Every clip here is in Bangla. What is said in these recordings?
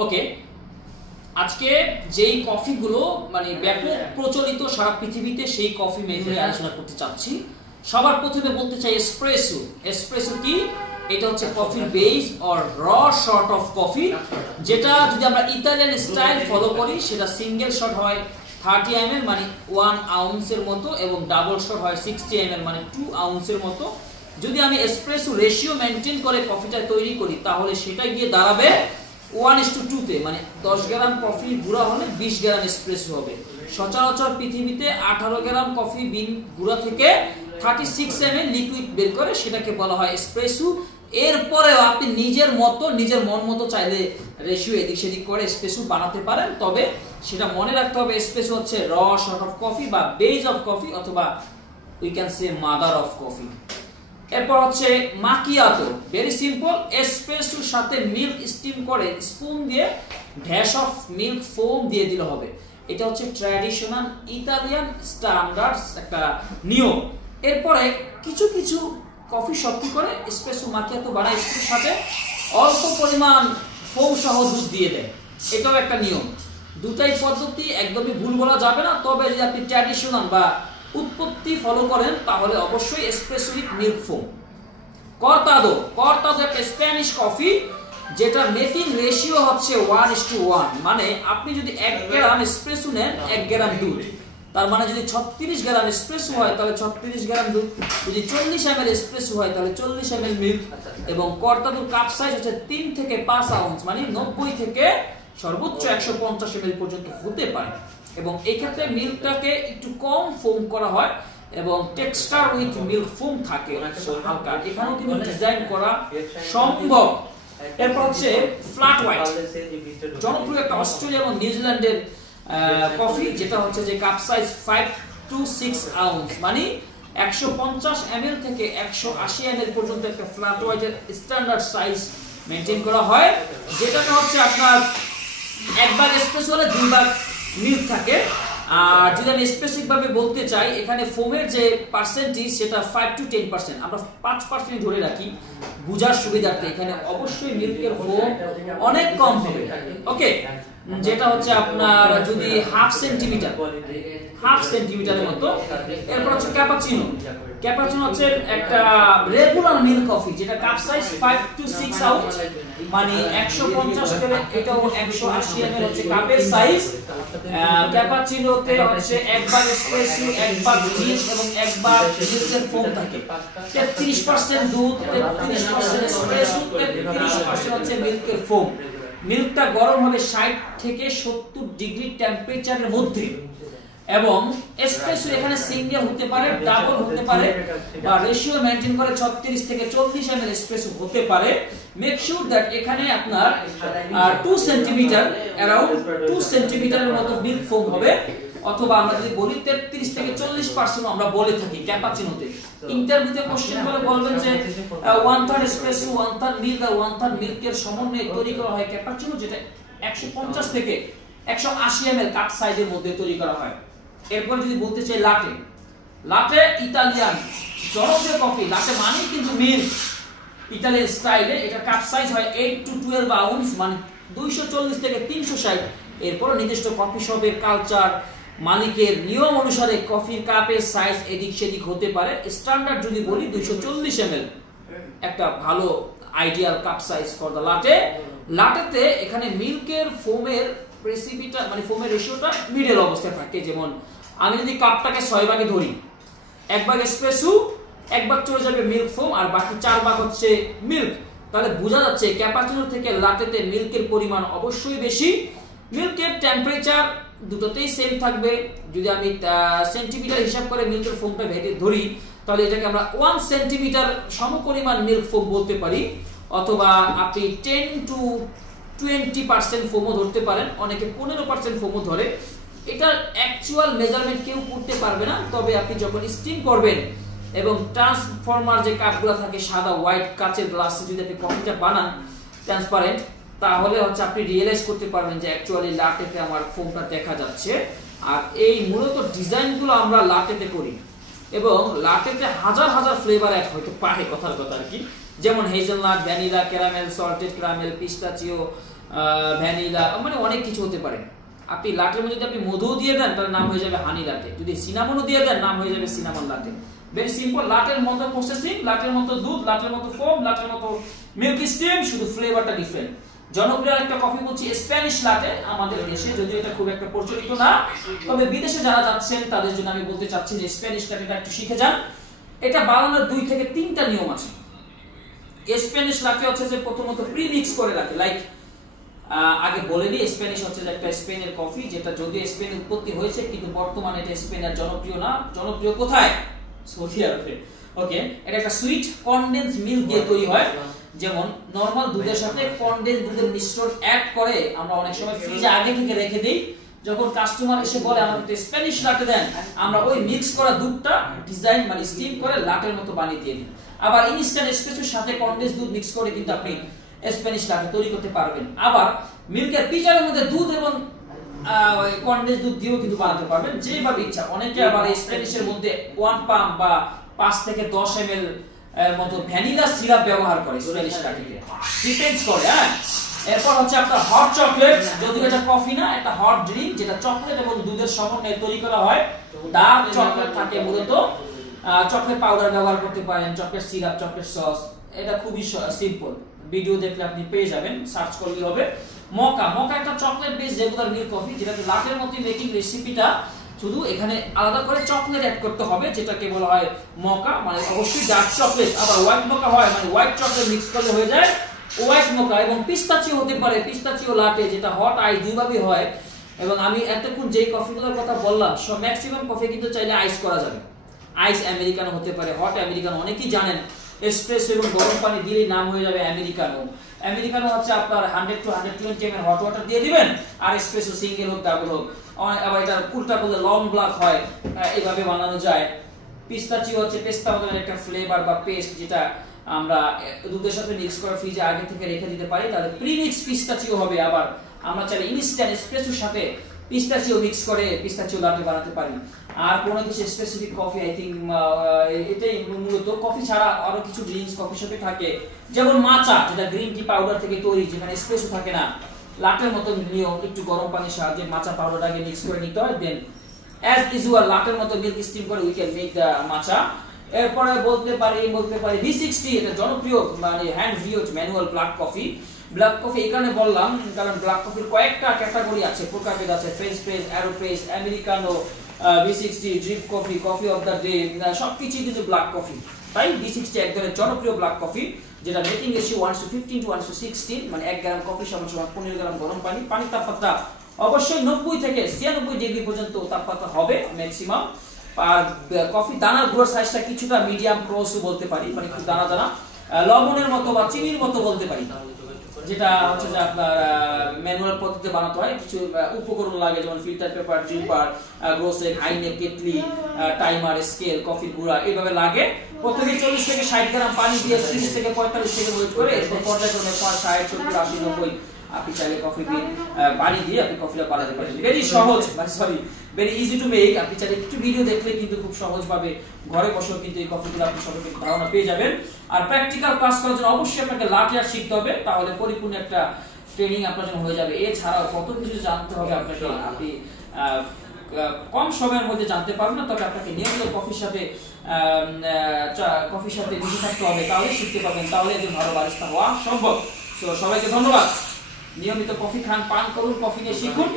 ওকে, আজকে যেই কফিগুলো মানে ব্যাপক প্রচলিত সারা পৃথিবীতে সেই কফি মেনু নিয়ে আলোচনা করতে চাচ্ছি। সবার প্রথমে বলতে চাই এসপ্রেসো। এসপ্রেসো কি? এটা হচ্ছে কফির বেস অর র শট অফ কফি, যেটা যদি আমরা ইতালিয়ান স্টাইল ফলো করি সেটা সিঙ্গেল শট হয় 30 ml মানে 1 আউন্সের মতো, এবং ডাবল শট হয় 60 ml মানে 2 আউন্সের মতো। যদি আমি এসপ্রেসো রেশিও মেনটেন করে কফিটা তৈরি করি তাহলে সেটা গিয়ে দাঁড়াবে 1:2 তে, মানে 10 গ্রাম কফি গুঁড়া হলে 20 গ্রাম এসপ্রেসো হবে। সচরাচর পৃথিবীতে 18 গ্রাম কফি বিন গুঁড়া থেকে 36 ml লিকুইড বের করে সেটাকে বলা হয় এসপ্রেসো। এরপরেও আপনি নিজের মন মতো চাইলে রেশিও এদিক সেদিক করে এসপ্রেসো বানাতে পারেন, তবে সেটা মনে রাখতে হবে এসপ্রেসো হচ্ছে র শট অফ কফি বা বেস অফ কফি, অথবা we can say mother of coffee. এরপর হচ্ছে মাকিয়াতো, ভেরি সিম্পল। এসপ্রেসোর সাথে মিল্ক স্টিম করে স্পুন দিয়ে ড্যাশ অফ মিল্ক ফোম দিয়ে দিলে হবে। এটা হচ্ছে ট্র্যাডিশনাল ইতালিয়ান স্ট্যান্ডার্ডস একটা নিয়ম। এরপরে কিছু কিছু কফি শপ কি করে এসপ্রেসো মাকিয়াতো বানায়, স্পুনের সাথে অল্প পরিমাণ ফোম সহ দুধ দিয়ে দেয়, এটাও একটা নিয়ম। দুটাই পদ্ধতি একদমই ভুল বলা যাবে না, তবে যদি আপনি ট্র্যাডিশনাল বা উৎপত্তি ফলো করেন তাহলে অবশ্যই এসপ্রেসো উইথ মিল্ক ফোম। কর্তাদো একটা স্প্যানিশ কফি যেটা মেকিং রেশিও হচ্ছে 1:1, মানে আপনি যদি 1 গ্রাম এসপ্রেসো নেন 1 গ্রাম দুধ, তার মানে যদি 36 গ্রাম এসপ্রেসো হয় তাহলে 36 গ্রাম দুধ, যদি 40 ml এসপ্রেসো হয় তাহলে 40 ml মিল্ক। এবং কর্তাদোর কাপ সাইজ হচ্ছে 3 থেকে 5 আউন্স, মানে 90 থেকে সর্বোচ্চ 150 ml পর্যন্ত হতে পারে। এবং এই ক্ষেত্রে মিল্কটাকে একটু কম ফোম করা হয় এবং টেক্সচার উইথ মিল্ক ফোম থাকে হালকা, এখানেও কিন্তু ডিজাইন করা সম্ভব। এরপর হচ্ছে ফ্ল্যাট হোয়াইট, জনপ্রিয় একটা অস্ট্রেলিয়া এবং নিউজিল্যান্ডের কফি, যেটা হচ্ছে যে কাপ সাইজ 5 to 6 আউন্স, মানে 150 ml থেকে 180 ml পর্যন্ত একটা ফ্ল্যাট হোয়াইটের স্ট্যান্ডার্ড সাইজ মেনটেন করা হয়, যেটাতে হচ্ছে আপনার 1 ভাগ এসপ্রেসো হলে 2 ভাগ মিল্ক থাকে। আর যদি আমি স্পেসিফিক ভাবে বলতে চাই, এখানে ফোমের যে পার্সেন্টেজ সেটা 5 to 10%, আমরা 5% ধরে রাখি বুঝার সুবিধার্থে। এখানে অবশ্যই মিল্কের ফোম অনেক কম হবে। ওকে, যেটা হচ্ছে আপনার যদি হাফ সেন্টিমিটারের মতো। এরপর হচ্ছে ক্যাপাচিনো হচ্ছে একটা রেগুলার মিল্ক কফি যেটা কাপ সাইজ 5 to 6 আউন্স, মানে 150 থেকে এটাও 180 ml হচ্ছে কাপের সাইজ। ক্যাপাচিনোতে হচ্ছে 1 ভাগ এসপ্রেসো, 1 ভাগ মিল্ক এবং 1 ভাগ মিল্কের ফোম থাকে। 33% দুধ, 33% এসপ্রেসো, 33% হচ্ছে মিল্কের ফোম। মিল্কটা গরম হবে 60 থেকে 70 ডিগ্রি টেম্পারেচারের মধ্যে। এবং এসপ্রেসো এখানে সিঙ্গেল হতে পারে, ডাবল হতে পারে, বা রেশিও মেইনটেইন করে 36 থেকে 40 ml এসপ্রেসো হতে পারে। মেক শিওর দ্যাট এখানে আপনার 2 সেন্টিমিটার, অ্যারাউন্ড 2 সেন্টিমিটারের মতো মিল্ক ফোম হবে, অথবা আমরা যদি বলি 33 থেকে 40% আমরা বলে থাকি ক্যাপাচিনোতে। ইন্টারভিউতে কোশ্চেন করে বলবেন যে 1/3 এসপ্রেসো, 1/3 মিল্ক আর 1/3 মিল্কের সমন্বয়ে তৈরি করা হয় ক্যাপাচিনো, যেটা 150 থেকে 180 ml কাপ সাইজের মধ্যে তৈরি করা হয়। এরপর যদি বলতে চাই লাটে ইতালিয়ান জনপ্রিয় কফি। লাটে মানে কিন্তু মিল্ক ইতালিয়ান স্টাইলে, এটা কাপ সাইজ হয় 8 to 12 আউন্স, মানে 240 থেকে 360। এরপর নির্দিষ্ট কফি শপের কালচার, মালিকের নিয়ম অনুসারে কফির কাপের সাইজ এদিক সেদিক হতে পারে। স্ট্যান্ডার্ড যদি বলি 240 ml একটা ভালো ideal cup size for the লাটেতে এখানে মিল্কের ফোমের রেসিপিটা, মানে ফোমের রেশিওটা মিডল অবস্থায় থাকে। যেমন আমি যদি কাপটাকে 6 ভাগে ধরি, 1 ভাগ এসপ্রেসো, 1 ভাগ চলে যাবে মিল্ক ফোম, আর বাকি 4 ভাগ হচ্ছে মিল্ক, তাহলে বোঝা যাচ্ছে ক্যাপাচিনো থেকে লাটেতে মিল্কের পরিমাণ অবশ্যই বেশি। মিল্কের টেম্পারেচার দুটোতেই সেম থাকবে। যদি আমি সেন্টিমিটার হিসাব করে মিল্কের ফোমটা ধরি তাহলে এটাকে আমরা 1 সেন্টিমিটার সমপরিমাণ মিল্ক ফোম বলতে পারি, অথবা আপনি 10 to 20% ফোমও ধরতে পারেন, অনেকে 15% ফোমও ধরে। এটার অ্যাকচুয়াল মেজারমেন্ট কেউ করতে পারবে না, তবে আপনি যখন স্টিম করবেন এবং ট্রান্সফরমার যে কাপগুলো থাকে সাদা হোয়াইট কাচের গ্লাসে যদি আপনি কফিটা বানান ট্রান্সপারেন্ট, তাহলে হচ্ছে আপনি রিয়েলাইজ করতে পারবেন যে অ্যাকচুয়ালি লাটেতে আমার ফোমটা দেখা যাচ্ছে। আর এই মূলত ডিজাইনগুলো আমরা লাটেতে করি, এবং লাটেতে হাজার হাজার ফ্লেভার অ্যাড হয়তো পারে, কথার কথা আর কি। যেমন hazelnut, vanilla, caramel, salted caramel, পিস্তাচিও, vanilla, মানে অনেক কিছু হতে পারে। আপনি লাটের মধ্যে যদি আপনি মধু দিয়ে দেন তাহলে নাম হয়ে যাবে হানি লাটে, যদি সিনামনও দিয়ে দেন নাম হয়ে যাবে সিনামন লাটে। ভেরি সিম্পল, লাটের মতো প্রসেসিং, লাটের মতো দুধ, লাটের মতো ফোম, লাটের মতো মিল্কি স্টিম, শুধু ফ্লেভারটা ডিফারেন্ট। জনপ্রিয় একটা কফি বলছি স্প্যানিশ লাটে আমাদের দেশে, যদিও এটা খুব একটা প্রচলিত না, তবে বিদেশে যারা যাচ্ছেন তাদের জন্য আমি বলতে চাচ্ছি যে স্প্যানিশ লাটেটা একটু শিখে যান। এটা বানানোর 2 থেকে 3টা নিয়ম আছে। স্প্যানিশ লাটে হচ্ছে যে প্রথমত প্রি মিক্স করে রাখে, লাইক আগে বলে দিই, স্প্যানিশ হচ্ছে একটা স্পেনের কফি, যেটা যদিও স্পেনে উৎপত্তি হয়েছে কিন্তু বর্তমানে এটা স্পেনের জনপ্রিয় না। জনপ্রিয় কোথায়? সৌদি আরবে। ওকে, এটা একটা সুইট কনডেন্স মিল্ক দিয়ে তৈরি হয়। যেমন নরমাল দুধের সাথে কনডেন্স দুধের মিশ্রণ অ্যাড করে আমরা অনেক সময় ফ্রিজে আগে থেকে রেখে দিই, যখন কাস্টমার এসে বলে আমাদের স্প্যানিশ লাটে দেন, আমরা ওই মিক্স করা দুধটা ডিজাইন মানে স্টিম করে লাটের মতো বানিয়ে দিয়ে দিই। আবার ইনস্ট্যান্ট এসপ্রেসোর সাথে কনডেন্স দুধ মিক্স করে কিন্তু আপনি স্প্যানিশ লাটে তৈরি করতে পারবেন। আবার মিল্কের পিচারের মধ্যে দুধ এবং কনডেন্স দুধ দিয়েও কিন্তু বানাতে পারবেন, যেভাবে ইচ্ছা। অনেকে আবার স্প্যানিশের মধ্যে 1 পাম্প বা 5 থেকে 10 ml মতো ভ্যানিলা সিরাপ ব্যবহার করে স্প্যানিশ লাটেতে, ডিপেন্ডস করে। হ্যাঁ, এরপর হচ্ছে আপনার হট চকলেট, যদিও এটা কফি না, একটা হট ড্রিঙ্ক যেটা চকলেট এবং দুধের সমন্বয়ে তৈরি করা হয়। ডার্ক চকলেট থাকে মূলত, চকলেট পাউডার ব্যবহার করতে পারেন, চকলেট সিরাপ, চকলেট সস, এটা খুবই সিম্পল। ভিডিও দেখলে আপনি পেয়ে যাবেন, সার্চ করলে হবে। মকা, মকা একটা chocolate base regular milk coffee, যেটাতে লাটের মতোই মেকিং রেসিপিটা, শুধু এখানে আলাদা করে চকলেট অ্যাড করতে হবে, যেটাকে বলা হয় মকা, মানে অবশ্যই ডার্ক চকলেট। আবার হোয়াইট মকা হয়, মানে হোয়াইট চকলেট মিক্স করলে হয়ে যায় হোয়াইট মকা। এবং পিস্তাচিও হতে পারে, পিস্তাচিও লাটে, যেটা হট আইস, দুইভাবে হয়। এবং আমি এতক্ষণ যেই কফিগুলোর কথা বললাম সব ম্যাক্সিমাম কফি কিন্তু চাইলে আইস করা যাবে। আইস আমেরিকানো হতে পারে, হট আমেরিকানো, অনেকেই জানেন। এসপ্রেসো এবং গরম পানি দিলেই নাম হয়ে যাবে আমেরিকানো। আমেরিকানো হচ্ছে আপনার 100 to 120 ml হট ওয়াটার দিয়ে দিবেন, আর এসপ্রেসো সিঙ্গেল হোক ডাবল হোক। আবার এটা উল্টা করলে লং ব্ল্যাক হয়, এইভাবে বানানো যায়। পিস্তাচিও হচ্ছে পেস্তা মতন একটা ফ্লেভার বা পেস্ট, যেটা আমরা দুধের সাথে মিক্স করে ফ্রিজে আগে থেকে রেখে দিতে পারি, তাহলে প্রিমিক্স পিস্তাচিও হবে। আবার আমরা চাইলে ইনস্ট্যান্ট এসপ্রেসোর সাথে পিস্তাচিও মিক্স করে পিস্তাচিও লাটে বানাতে পারি। আর কোনো কিছু স্পেসিফিক কফি, আই থিঙ্ক এটাই মূলত। কফি ছাড়া আরো কিছু ড্রিঙ্কস কফি শপে থাকে, যেমন মাচা, যেটা গ্রিন টি পাউডার থেকে তৈরি, যেখানে এসপ্রেসো থাকে না। লাটের মতো নিয়ম, একটু গরম পানির সাহায্যে মাচা পাউডার আগে মিক্স করে নিতে হয়, দেন অ্যাজ ইউজুয়াল লাটের মতো মিল্ক স্টিম করে উই ক্যান মেক দ্য মাচা। এরপরে বলতে পারি V60, এটা জনপ্রিয় মানে hand viewed manual black coffee. Black coffee এই কারণে বললাম কারণ ব্ল্যাক কফির কয়েকটা ক্যাটাগরি আছে, প্রকারভেদ আছে, French press, aeropress, Americano, V60, drip coffee, coffee of the day, সবকিছুই কিন্তু ব্ল্যাক কফি। তাই V60 এক ধরনের জনপ্রিয় ব্ল্যাক কফি, যেটা মেকিং রেশিও 1:15 to 1:16, মানে 1 গ্রাম কফি সমান 15 গ্রাম গরম পানি। পানির তাপমাত্রা অবশ্যই 90 থেকে 96 ডিগ্রি পর্যন্ত তাপমাত্রা হবে ম্যাক্সিমাম। আর কফি দানার গুঁড়োর সাইজটা কিছুটা মিডিয়াম ক্রসও বলতে পারি, মানে একটু দানা দানা, লবণের মতো বা চিনির মতো বলতে পারি, যেটা হচ্ছে যে আপনার ম্যানুয়াল পদ্ধতিতে বানাতে হয়। কিছু উপকরণ লাগে, যেমন ফিল্টার পেপার, ড্রিপার, গ্রোসেক, হাইনেক, কেটলি, টাইমার, স্কেল, কফির গুঁড়া, এইভাবে লাগে। প্রথমে 40 থেকে 60 গ্রাম পানি দিয়ে 30 থেকে 45 সেকেন্ড ওয়েট করে, এরপর পর্যায়ক্রমে 60, 70, 80, 90 আপনি চাইলে কফি পানি দিয়ে আপনি কফিটা বানাতে পারেন। ভেরি সহজ, ভেরি ইজি টু মেক। আপনি চাইলে একটু ভিডিও দেখলে কিন্তু খুব সহজভাবে ঘরে বসেও কিন্তু এই কফিগুলো আপনি সবাইকে ধারণা পেয়ে যাবেন। আর প্র্যাকটিক্যাল ক্লাস করার জন্য অবশ্যই আপনাকে লাটে আর্ট শিখতে হবে, তাহলে পরিপূর্ণ একটা ট্রেনিং আপনার জন্য হয়ে যাবে। এছাড়াও কত কিছু জানতে হবে আপনাকে, আপনি কম সময়ের মধ্যে জানতে পারবেন না, তবে আপনাকে নিয়মিত কফির সাথে মিশে থাকতে হবে, তাহলে শিখতে পারবেন, তাহলে একজন ভালো বারিস্তা হওয়া সম্ভব। তো সবাইকে ধন্যবাদ। নিয়মিত কফি খান, পান করুন, কফি নিয়ে শিখুন।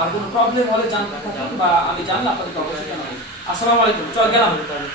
আর কোনো প্রবলেম হলে জানতে থাকুন, বা আমি জানলে আপনাদেরকে অবশ্যই জানাবো। আসসালামু আলাইকুম, চল গেলাম।